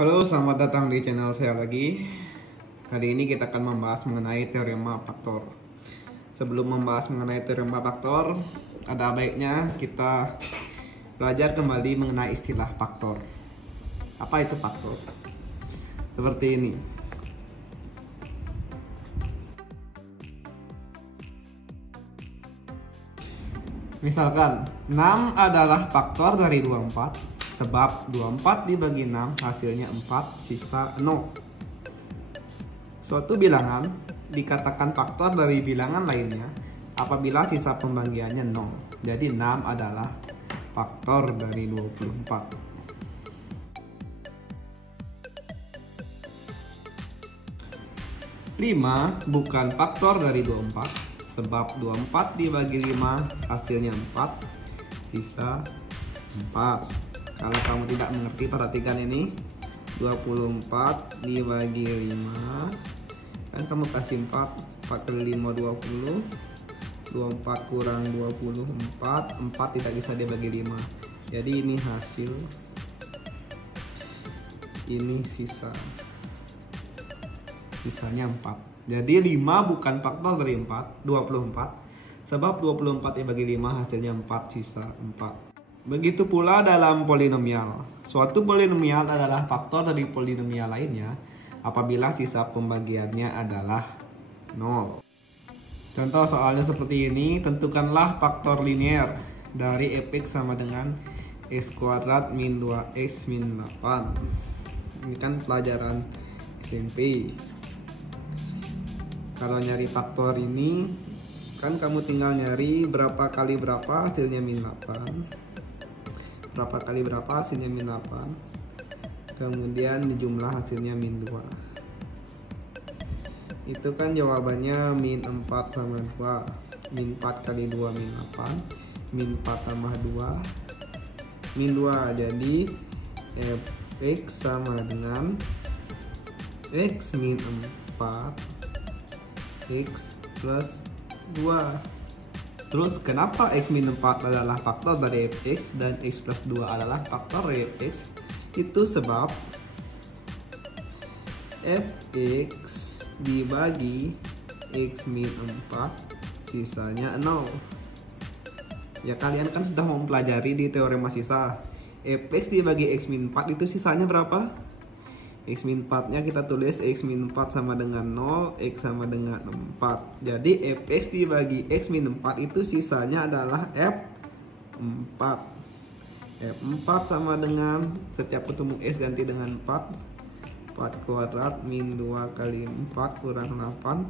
Halo, selamat datang di channel saya lagi. Kali ini kita akan membahas mengenai teorema faktor. Sebelum membahas mengenai teorema faktor, ada baiknya kita belajar kembali mengenai istilah faktor. Apa itu faktor? Seperti ini. Misalkan 6 adalah faktor dari 24, sebab 24 dibagi 6 hasilnya 4, sisa 0. Suatu bilangan dikatakan faktor dari bilangan lainnya apabila sisa pembagiannya 0. Jadi 6 adalah faktor dari 24. 5 bukan faktor dari 24, sebab 24 dibagi 5 hasilnya 4, sisa 4. Kalau kamu tidak mengerti, perhatikan ini. 24 dibagi 5, kan kamu kasih 4, 4 kali 5 20, 24 kurang 24, 4 tidak bisa dibagi 5. Jadi ini hasil, ini sisanya 4. Jadi 5 bukan faktor dari 24, sebab 24 dibagi 5 hasilnya 4, sisa 4. Begitu pula dalam polinomial. Suatu polinomial adalah faktor dari polinomial lainnya apabila sisa pembagiannya adalah 0. Contoh soalnya seperti ini. Tentukanlah faktor linear dari fx sama dengan x kuadrat min 2x min 8. Ini kan pelajaran SMP. Kalau nyari faktor ini kan kamu tinggal nyari berapa kali berapa hasilnya min 8, berapa kali berapa hasilnya min 8, kemudian dijumlah hasilnya min 2. Itu kan jawabannya min 4 sama 2. Min 4 kali 2 min 8, min 4 tambah 2 min 2. Jadi fx sama dengan x min 4 x plus 2. Terus kenapa x min 4 adalah faktor dari fx dan x plus 2 adalah faktor dari fx? Itu sebab fx dibagi x min 4 sisanya 0. Ya, kalian kan sudah mempelajari di teorema sisa. Fx dibagi x min 4 itu sisanya berapa? X min 4 nya kita tulis x min 4 sama dengan 0, x sama dengan 4. Jadi fx dibagi x min 4 itu sisanya adalah f4. F4 sama dengan, setiap ketemu x ganti dengan 4, 4 kuadrat min 2 kali 4 kurang 8,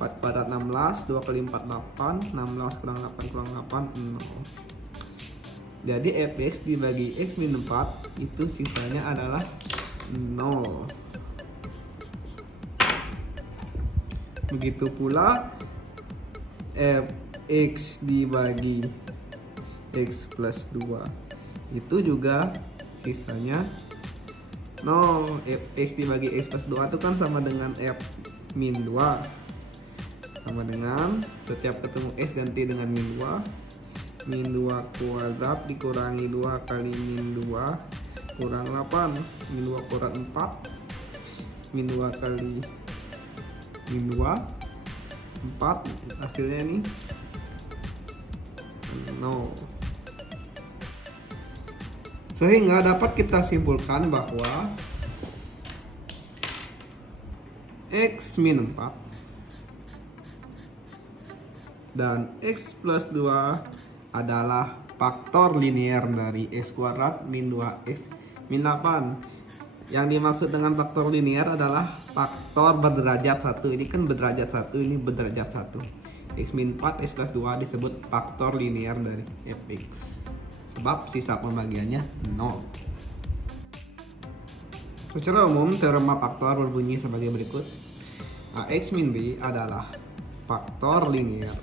4 kuadrat 16, 2 kali 4 8, 16 kurang 8 kurang 8 0. Jadi fx dibagi x min 4 itu sisanya adalah 0. Begitu pula fx dibagi x plus 2 itu juga sisanya 0. Fx dibagi x plus 2 itu kan sama dengan f min 2, sama dengan setiap ketemu x ganti dengan min 2, min 2 kuadrat dikurangi 2 kali min 2 kurang 8, min 2 kuadrat 4, min 2 kali min 2 4, hasilnya ini 0. Sehingga dapat kita simpulkan bahwa x min 4 dan x plus 2 adalah faktor linear dari x kuadrat min 2x min 8. Yang dimaksud dengan faktor linear adalah faktor berderajat 1. Ini kan berderajat 1, ini berderajat 1. X min 4, x plus 2 disebut faktor linear dari fx, sebab sisa pembagiannya 0. Secara umum teorema faktor berbunyi sebagai berikut. Ax min b adalah faktor linear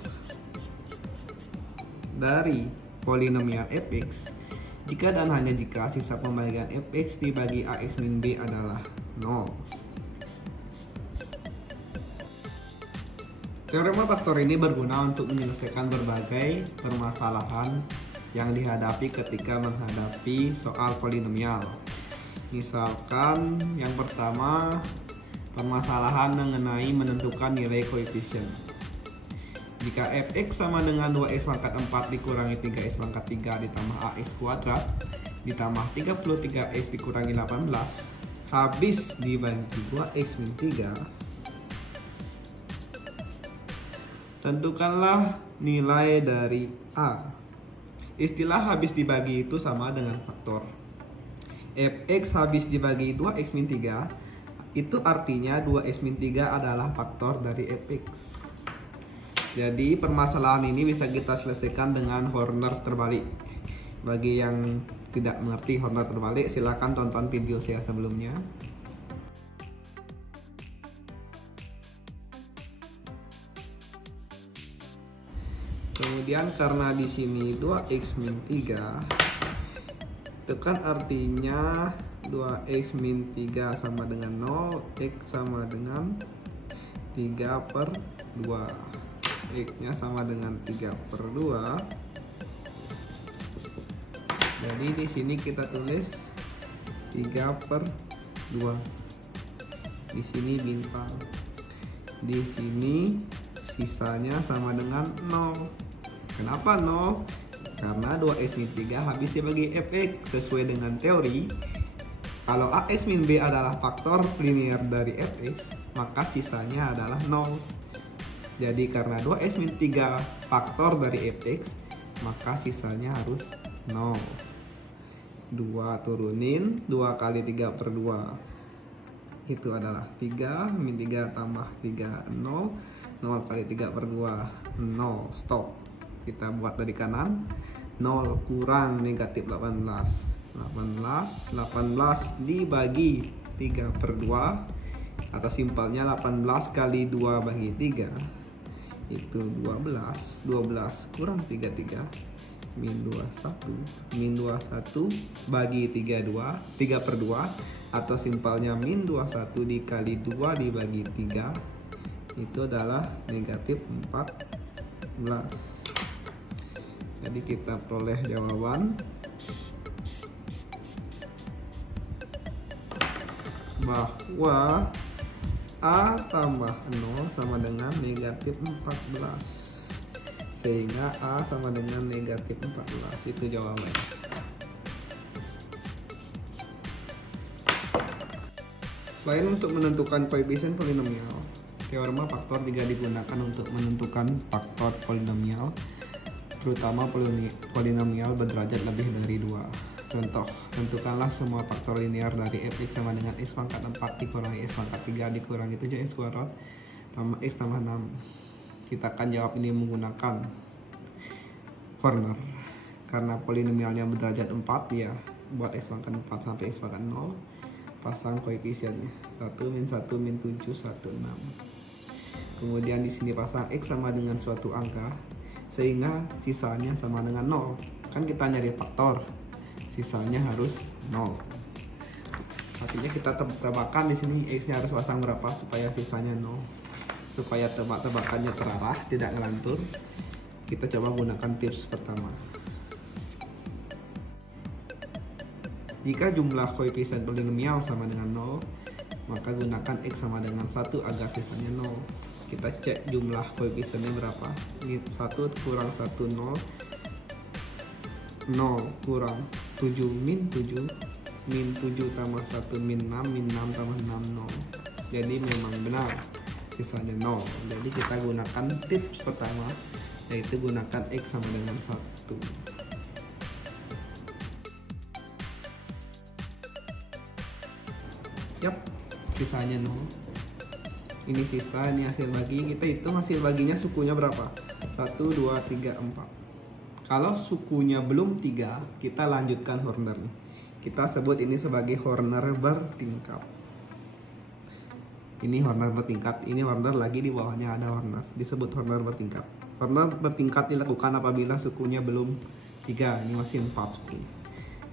dari polinomial fx jika dan hanya jika sisa pembagian fx dibagi ax min b adalah 0. Teorema faktor ini berguna untuk menyelesaikan berbagai permasalahan yang dihadapi ketika menghadapi soal polinomial. Misalkan yang pertama permasalahan mengenai menentukan nilai koefisien. Jika fx sama dengan 2x pangkat 4 dikurangi 3x pangkat 3 ditambah ax kuadrat ditambah 33x dikurangi 18 habis dibagi 2x min 3, tentukanlah nilai dari A. Istilah habis dibagi itu sama dengan faktor. Fx habis dibagi 2x min 3 itu artinya 2x min 3 adalah faktor dari fx. Jadi permasalahan ini bisa kita selesaikan dengan Horner terbalik. Bagi yang tidak mengerti Horner terbalik, silahkan tonton video saya sebelumnya. Kemudian karena di sini 2x min 3, itu kan artinya 2x min 3 sama dengan 0, x sama dengan 3/2, x nya sama dengan 3/2. Jadi di sini kita tulis 3/2, di sini bintang, di sini sisanya sama dengan 0. Kenapa 0? Karena 2x min 3 habis dibagi fx. Sesuai dengan teori, kalau ax min b adalah faktor linear dari fx, maka sisanya adalah 0. Jadi karena 2x min 3 faktor dari fx, maka sisanya harus 0. 2 turunin, 2 kali 3/2 itu adalah 3, min 3 tambah 3, 0. 0 kali 3/2, 0, stop. Kita buat dari kanan, 0 kurang negatif 18 dibagi 3/2, atau simpelnya 18 kali 2 bagi 3 itu 12. 12 kurang 33 min 21 bagi 3/2, atau simpelnya min 21 dikali 2 dibagi 3 itu adalah negatif 14. Jadi kita peroleh jawaban bahwa A tambah 0 sama dengan negatif 14, sehingga A sama dengan negatif 14. Itu jawabannya. Selain untuk menentukan koefisien polinomial, teorema faktor juga digunakan untuk menentukan faktor polinomial, terutama polinomial berderajat lebih dari 2. Contoh, tentukanlah semua faktor linear dari fx sama dengan x pangkat 4 dikurangi x pangkat 3 dikurangi 7x kuadrat tambah x tambah 6. Kita akan jawab ini menggunakan Horner. Karena polinomialnya berderajat 4, ya buat x pangkat 4 sampai x pangkat 0, pasang koefisiennya 1 min 1 min 7 1 6. Kemudian di sini pasang x sama dengan suatu angka, sehingga sisanya sama dengan 0. Kan kita nyari faktor, sisanya harus 0. Artinya kita tebak-tebakan di sini x-nya harus pasang berapa supaya sisanya 0. Supaya tebak-tebakannya terarah, tidak ngelantur, kita coba gunakan tips pertama. Jika jumlah koefisien polinomial sama dengan 0, maka gunakan x sama dengan 1 agar sisanya 0. Kita cek jumlah koefisiennya berapa. Ini 1 kurang 1 0, 0 kurang 7 min 7, min 7 tambah 1 min 6, min 6 tambah 6 0. Jadi memang benar sisanya 0. Jadi kita gunakan tips pertama, yaitu gunakan x sama dengan 1. Yap, sisanya 0. Ini sisa, ini hasil bagi. Kita hitung hasil baginya sukunya berapa? 1, 2, 3, 4. Kalau sukunya belum 3, kita lanjutkan Horner nih. Kita sebut ini sebagai Horner bertingkat. Ini Horner bertingkat, ini Horner lagi di bawahnya ada Horner. Disebut Horner bertingkat. Horner bertingkat dilakukan apabila sukunya belum 3, ini masih 4 suku.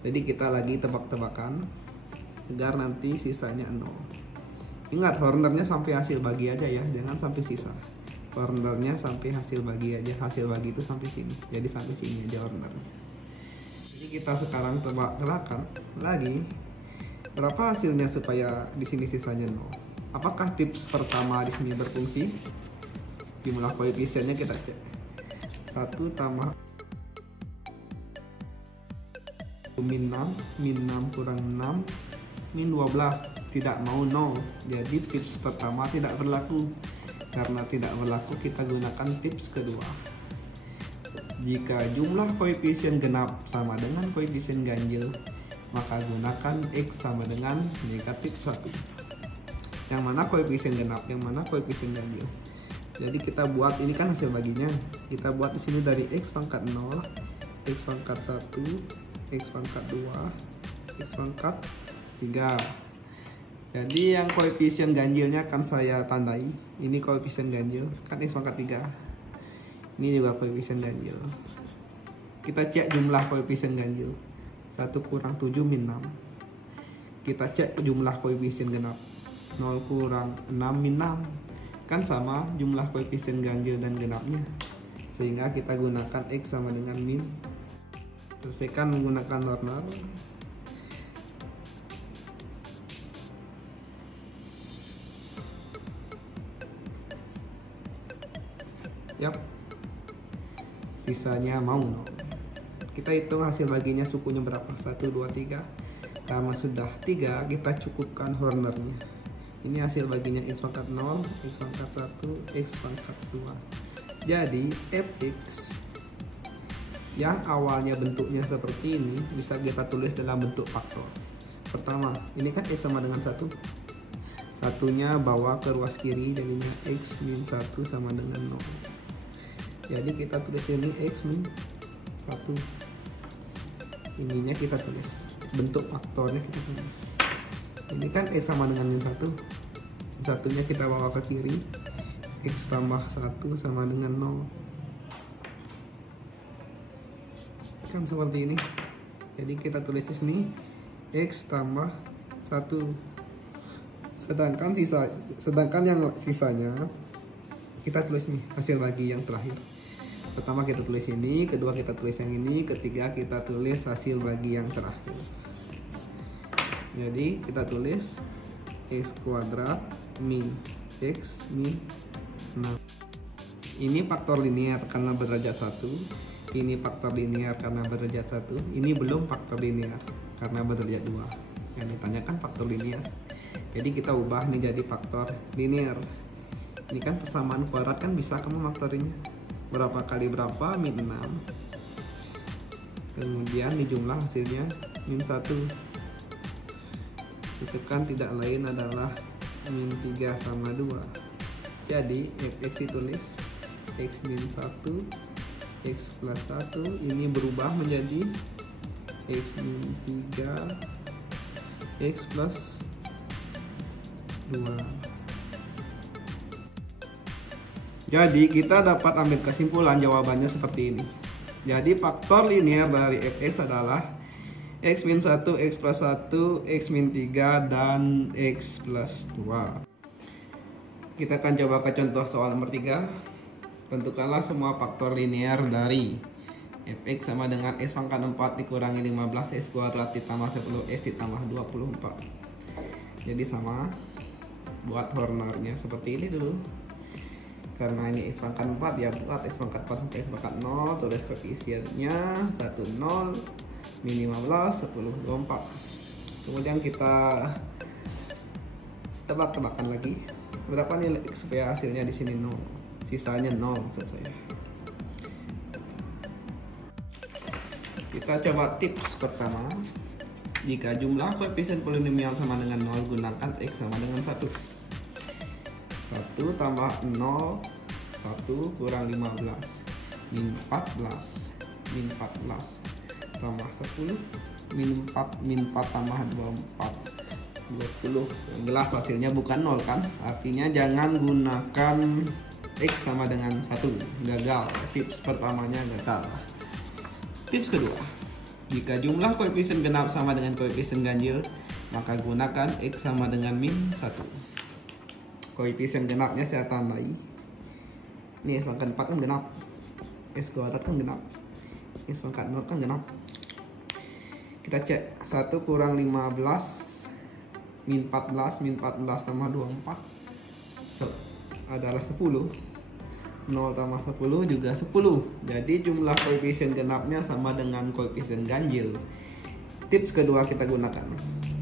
Jadi kita lagi tebak-tebakan agar nanti sisanya 0. Ingat, Hornernya sampai hasil bagi aja ya, jangan sampai sisa. Hornernya sampai hasil bagi aja, hasil bagi itu sampai sini, jadi sampai sini aja Hornernya. Jadi kita sekarang tebak-tebakan lagi Berapa hasilnya supaya di sini sisanya 0? Apakah tips pertama di sini berfungsi? Jumlah koefisiennya kita cek. 1 tambah min 6 kurang 6 min 12 tidak mau 0. Jadi tips pertama tidak berlaku. Karena tidak berlaku, kita gunakan tips kedua. Jika jumlah koefisien genap sama dengan koefisien ganjil, maka gunakan X sama dengan negatif 1. Yang mana koefisien genap, yang mana koefisien ganjil. Jadi kita buat, ini kan hasil baginya. Kita buat di sini dari X pangkat 0, X pangkat 1, X pangkat 2, X pangkat 3. Jadi yang koefisien ganjilnya akan saya tandai. Ini koefisien ganjil, kan X pangkat 3. Ini juga koefisien ganjil. Kita cek jumlah koefisien ganjil. 1 kurang 7 min 6. Kita cek jumlah koefisien genap. 0 kurang 6 min 6. Kan sama jumlah koefisien ganjil dan genapnya. Sehingga kita gunakan X sama dengan min. Selesaikan menggunakan Horner. Yap. Sisanya mau 0. Kita hitung hasil baginya sukunya berapa? 1, 2, 3. Karena sudah 3, kita cukupkan Hornernya. Ini hasil baginya X pangkat 0, X pangkat 1, X pangkat 2. Jadi fx yang awalnya bentuknya seperti ini bisa kita tulis dalam bentuk faktor. Pertama, ini kan X sama dengan 1. Satunya bawa ke ruas kiri, jadinya X min 1 sama dengan 0. Jadi kita tulis ini X min 1. Ininya kita tulis, bentuk faktornya kita tulis. Ini kan X sama dengan min 1. Satunya kita bawa ke kiri, X tambah 1 sama dengan 0. Kan seperti ini. Jadi kita tulis di sini X tambah 1. Sedangkan yang sisanya kita tulis nih hasil bagi yang terakhir. Pertama kita tulis ini, kedua kita tulis yang ini, ketiga kita tulis hasil bagi yang terakhir. Jadi kita tulis X kuadrat min X min 6. Ini faktor linear karena berderajat 1. Ini faktor linear karena berderajat 1. Ini belum faktor linear karena berderajat 2. Yang ditanyakan faktor linear. Jadi kita ubah nih jadi faktor linear. Ini kan persamaan kuadrat kan bisa kamu faktorinya. Berapa kali berapa? Min 6. Kemudian dijumlah hasilnya min 1. Itu kan tidak lain adalah min 3 sama 2. Jadi fx ditulis X min 1, X plus 1. Ini berubah menjadi X min 3, X plus 2. Jadi kita dapat ambil kesimpulan jawabannya seperti ini. Jadi faktor linear dari fx adalah X min 1, X plus 1, X min 3, dan X plus 2. Kita akan coba ke contoh soal nomor 3. Tentukanlah semua faktor linear dari fx sama dengan S pangkat 4 dikurangi 15 S kuadrat ditambah 10 S ditambah 24. Jadi sama. Buat Hornernya seperti ini dulu. Karena ini X pangkat 4 ya buat X pangkat 4 sampai X pangkat 0. Tulis koefisiennya 1, 0. Min 15, 10, 24. Kemudian kita tebak-tebakan lagi berapa nilai X supaya hasilnya di sini 0, sisanya 0 maksud saya. Kita coba tips pertama. Jika jumlah koefisien polinomial sama dengan 0, gunakan X sama dengan 1. 1 tambah 0, 1 kurang 15 min 14 min 14 tambah 10 min 4 tambah 24 20. Jelas hasilnya bukan 0 kan, artinya jangan gunakan X sama dengan 1. Gagal, tips pertamanya gagal. Tips kedua, jika jumlah koefisien genap sama dengan koefisien ganjil, maka gunakan X sama dengan min 1. Koefisien genapnya saya tandai. Ini X pangkat 4 kan genap, X kuadrat kan genap, X pangkat 0 kan genap. Kita cek 1 kurang 15 min 14 tambah 24 adalah 10. 0 tambah 10 juga 10. Jadi jumlah koefisien genapnya sama dengan koefisien ganjil. Tips kedua kita gunakan.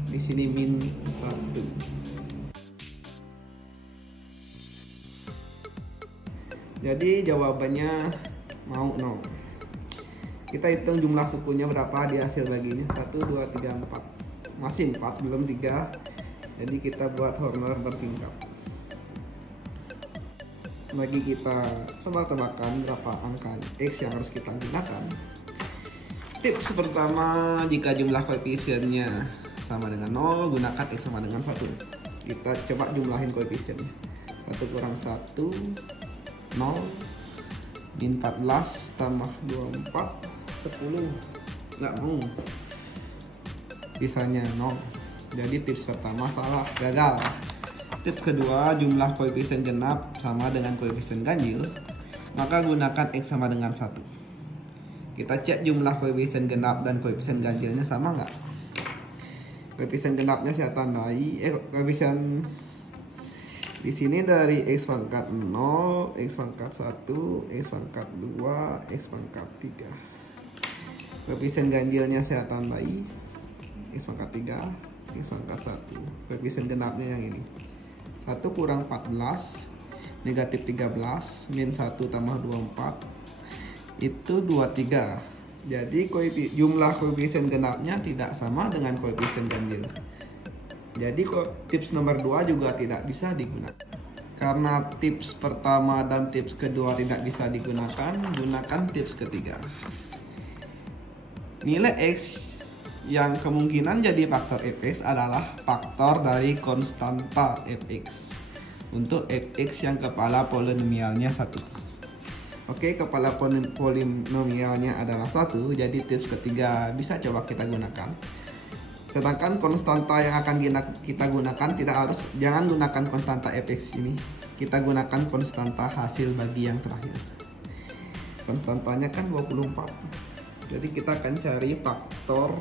Di sini min 1. Jadi jawabannya mau 0. Kita hitung jumlah sukunya berapa di hasil baginya. 1, 2, 3, 4. Masih 4, belum 3. Jadi kita buat Horner bertingkat. Bagi kita tebak-tebakan berapa angka X yang harus kita gunakan. Tips pertama, jika jumlah koefisiennya sama dengan 0, gunakan X sama dengan 1. Kita coba jumlahin koefisiennya. 1 kurang 1, 0. Min 14 tambah 24, 10. Nggak mau. Sisanya 0. Jadi tips pertama salah, gagal. Tips kedua, jumlah koefisien genap sama dengan koefisien ganjil, maka gunakan X sama dengan 1. Kita cek jumlah koefisien genap dan koefisien ganjilnya sama nggak? Koefisien genapnya saya tandai, koefisien di sini dari X pangkat 0, X pangkat 1, X pangkat 2, X pangkat 3. Koefisien ganjilnya saya tandai X pangkat 3, X pangkat 1. Koefisien genapnya yang ini. 1 kurang 14, negatif 13, min 1 tambah 24, itu 23. Jadi jumlah koefisien genapnya tidak sama dengan koefisien ganjil. Jadi tips nomor 2 juga tidak bisa digunakan. Karena tips pertama dan tips kedua tidak bisa digunakan, gunakan tips ketiga. Nilai X yang kemungkinan jadi faktor fx adalah faktor dari konstanta fx untuk fx yang kepala polinomialnya 1. Oke, kepala polinomialnya adalah 1, jadi tips ketiga bisa coba kita gunakan. Sedangkan konstanta yang akan kita gunakan jangan gunakan konstanta fx ini. Kita gunakan konstanta hasil bagi yang terakhir. Konstantanya kan 24. Jadi kita akan cari faktor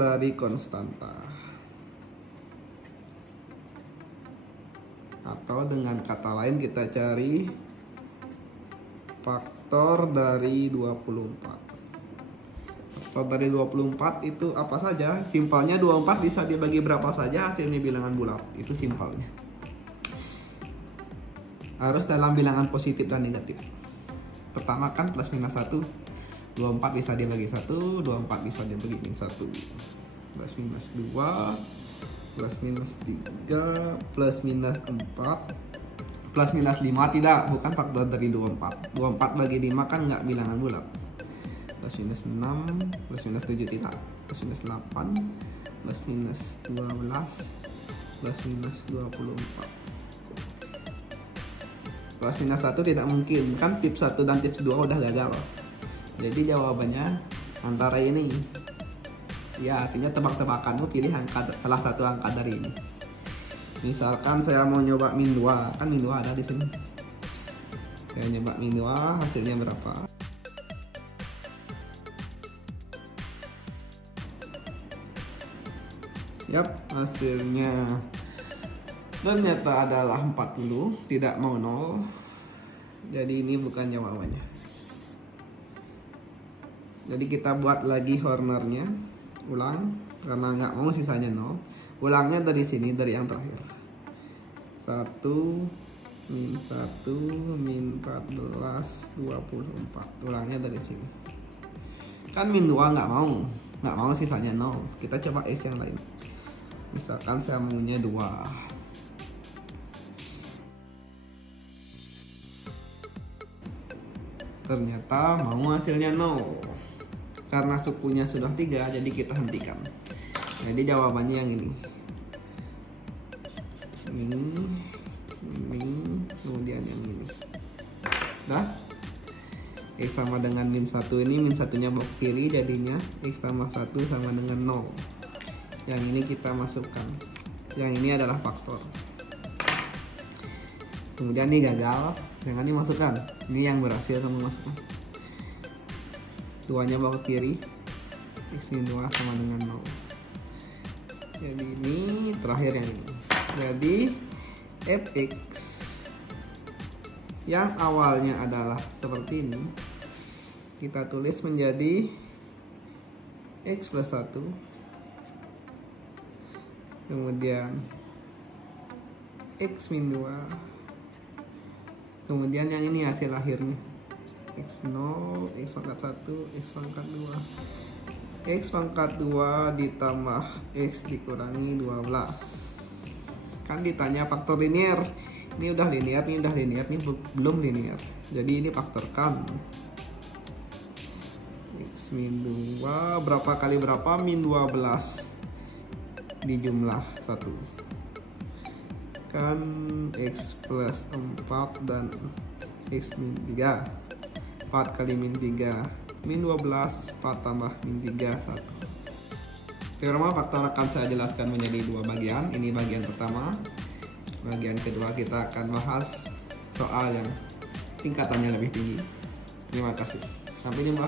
dari konstanta. Atau dengan kata lain kita cari faktor dari 24. Faktor dari 24 itu apa saja? Simpelnya 24 bisa dibagi berapa saja, hasilnya bilangan bulat. Itu simpelnya. Harus dalam bilangan positif dan negatif. Pertama kan plus minus 1. 24 bisa dibagi 1, 24 bisa dibagi min 1. Plus minus 2, plus minus 3, plus minus 4, plus minus 5 tidak, bukan faktor dari 24. 24 bagi 5 kan nggak bilangan bulat. Plus minus 6, plus minus 7 tidak, plus minus 8, plus minus 12, plus minus 24. Plus minus 1 tidak mungkin, kan tips 1 dan tips 2 udah gagal. Jadi jawabannya antara ini. Ya, artinya tebak-tebakanmu pilih salah satu angka dari ini. Misalkan saya mau nyoba min 2, kan min 2 ada di sini. Saya nyoba min 2, hasilnya berapa? Yap, hasilnya ternyata adalah 40, tidak mau 0. Jadi ini bukan jawabannya. Jadi kita buat lagi Hornernya, ulang, karena nggak mau sisanya 0. Ulangnya dari sini, dari yang terakhir. 1, min 1, min 14, 24. Ulangnya dari sini. Kan min 2 nggak mau sisanya 0. Kita coba X yang lain. Misalkan saya maunya 2. Ternyata mau hasilnya 0. Karena sukunya sudah 3, jadi kita hentikan. Jadi jawabannya yang ini. Ini, kemudian yang ini. Dah. X sama dengan min 1 ini, min 1-nya bawa ke kiri, jadinya X tambah 1 sama dengan 0. Yang ini kita masukkan. Yang ini adalah faktor. Kemudian ini gagal, jangan dimasukkan. Ini yang berhasil kamu masukkan. 2-nya bawa ke kiri, X min 2 sama dengan 0. Jadi ini terakhir yang ini. Jadi fx yang awalnya adalah seperti ini, kita tulis menjadi x plus 1, kemudian x min 2, kemudian yang ini hasil akhirnya x0, x pangkat 1, x pangkat 2, x pangkat 2 ditambah x dikurangi 12. Kan ditanya faktor linear, ini udah linear, ini udah linear, ini belum linear, jadi ini faktorkan. X min 2 berapa kali berapa? Min 12 di jumlah 1 kan x plus 4 dan x min 3, 4 kali min 3 min 12, 4 tambah min 3, 1. Teorema faktor akan saya jelaskan menjadi dua bagian. Ini bagian pertama. Bagian kedua kita akan bahas soal yang tingkatannya lebih tinggi. Terima kasih. Sampai jumpa.